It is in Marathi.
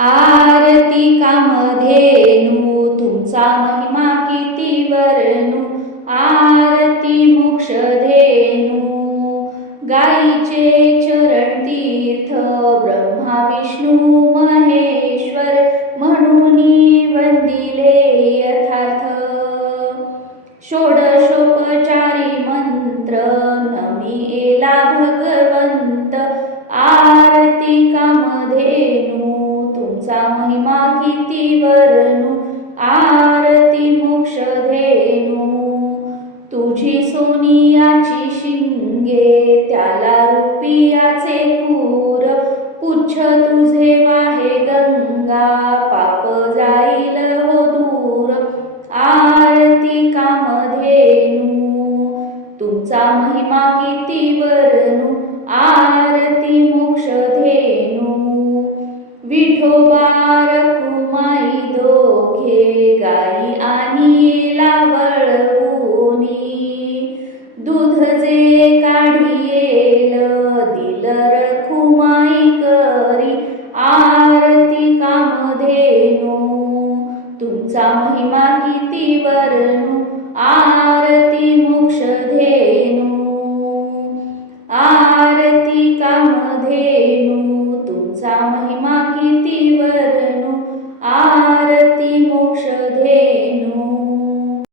आरती कामधेनू तुमचा महिमा किती वर्णू आरती मोक्षधेनू गाईचे चरण तीर्थ ब्रह्मा विष्णू महेश्वर म्हणून वंदिले यथार्थ. षोडशोपचारी मंत्र नमिएला भगवंत आरती काम किती वर्णू आरती मोक्षधेनू तुझी सोनियाची शिंगे त्याला रुपियाचे खूर पुच्छ तुझे वाहे गंगा पाप जाईल हो दूर. आरती कामधेनू तुमचा महिमा किती वर्णू आरती मोक्षधेनू विठोबा रखुमाई दोखे गाई आणि लावळूनी दूध जे काढियेल दिल खुमाई करी आरती कामधेनू. तुमचा महिमा किती वर्णू आरती मोक्ष धेनू. आरती कामधेनू तुमचा महिमा